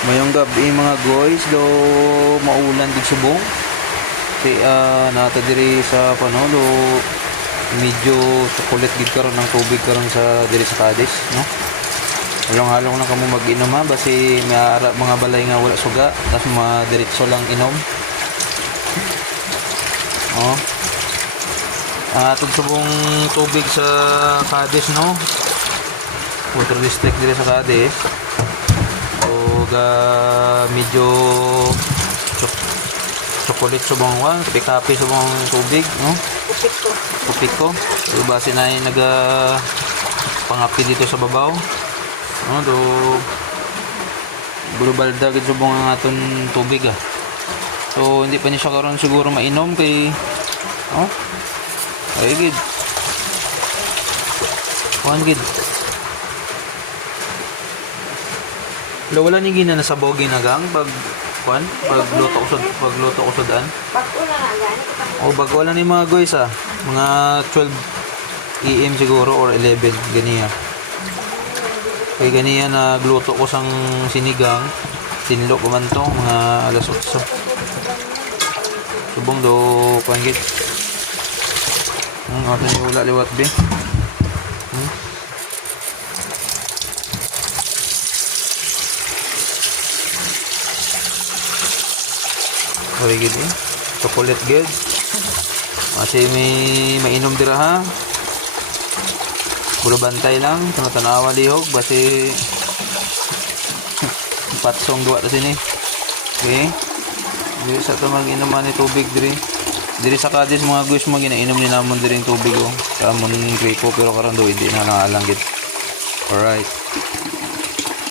Mayong gabi mga guys, do maulan dig subong. Kay ah nata diri sa pano do medyo chocolate gid karon ng tubig karon sa diri sa Cadiz, no? Halong-halong na kamo mag-inom ha basi may ara, mga balay nga wala suga, tas mga diretso lang inom. Oh. Ah, atong subong tubig sa Cadiz, no? Water district diri sa Cadiz. Ga medyo chocolate subong wan, kape subong tubig, no? Kupit ko. Kupit ko. So base na yung naga pangapi dito sa babaw. No, do global dagit subong ang aton tubig ah. So hindi pa niya siya karon siguro mainom kay oh. Ay gid. Kuan gid. Lo wala ni gina sa bogi na gang pag kuan pag luto usod pag luto usodan. Bago na nga gani. O bago wala ni mga guys ah. Mga 12 AM siguro or 11 ganiya. Kay ganiya na gluto ko sang sinigang. Tinlo ko man to mga alas 8. Subong do kuan gid. Ang ato ni wala liwat be. Hmm? Okay gid eh. Chocolate gid. Kasi may mainom dira ha. Puro bantay lang, tanatanawa lihog basi patsong duwa ta sini. Okay. Diri sa to mag-inuman ni tubig diri. Diri sa Cadiz mga guys mo ginainom ni namon diri tubig oh. Sa amon gripo pero karon do hindi na naalang gid. Alright.